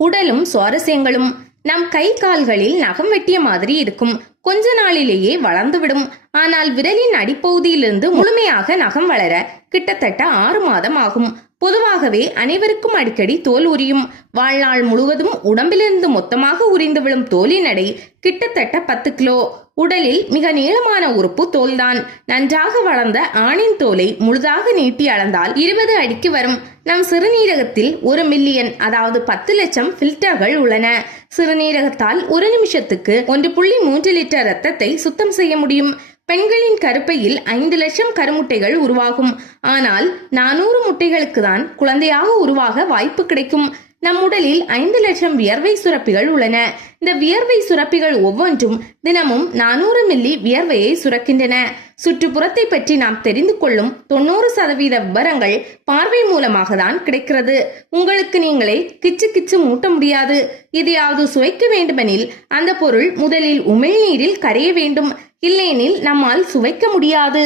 உடலும் சுவாரஸ்யங்களும். நம் கை கால்களில் நகம் வெட்டிய மாதிரி இருக்கும். கொஞ்ச நாளிலேயே வளர்ந்துவிடும். ஆனால் விரலின் அடிப்பகுதியிலிருந்து முழுமையாக நகம் வளர கிட்டத்தட்ட 6 மாதம் ஆகும். பொதுவாகவே அனைவருக்கும் அடிக்கடி தோல் உரியும். வாழ்நாள் முழுவதும் உடம்பிலிருந்து மொத்தமாக உரிந்து விழும் தோலின் எடை கிட்டத்தட்ட 10 கிலோ. உடலில் மிக நீளமான உறுப்பு தோல்தான். நன்றாக வளர்ந்த ஆணின் தோலை முழுதாக நீட்டி அளந்தால் 20 அடிக்கு வரும். நம் சிறுநீரகத்தில் 1 மில்லியன், அதாவது 10 லட்சம் பில்டர்கள் உள்ளன. சிறுநீரகத்தால் ஒரு நிமிஷத்துக்கு 1.3 லிட்டர் ரத்தத்தை சுத்தம் செய்ய முடியும். பெண்களின் கருப்பையில் 5 லட்சம் கருமுட்டைகள் உருவாகும். ஆனால் 400 முட்டைகளுக்கு தான் குழந்தையாக உருவாக வாய்ப்பு கிடைக்கும். நம் உடலில் 5 லட்சம் வியர்வை சுரப்பிகள் உள்ளன. இந்த வியர்வை சுரப்பிகள் ஒவ்வொன்றும் தினமும் 400 மில்லி வியர்வையை சுரக்கின்றன. சுற்றுப்புறத்தை பற்றி நாம் தெரிந்து கொள்ளும் 90% விவரங்கள் பார்வை மூலமாக தான் கிடைக்கிறது. உங்களுக்கு நீங்களே கிச்சு கிச்சு மூட்ட முடியாது. எதையாவது சுவைக்க வேண்டுமெனில் அந்த பொருள் முதலில் உமிழ்நீரில் கரைய வேண்டும். இல்லையெனில் நம்மால் சுவைக்க முடியாது.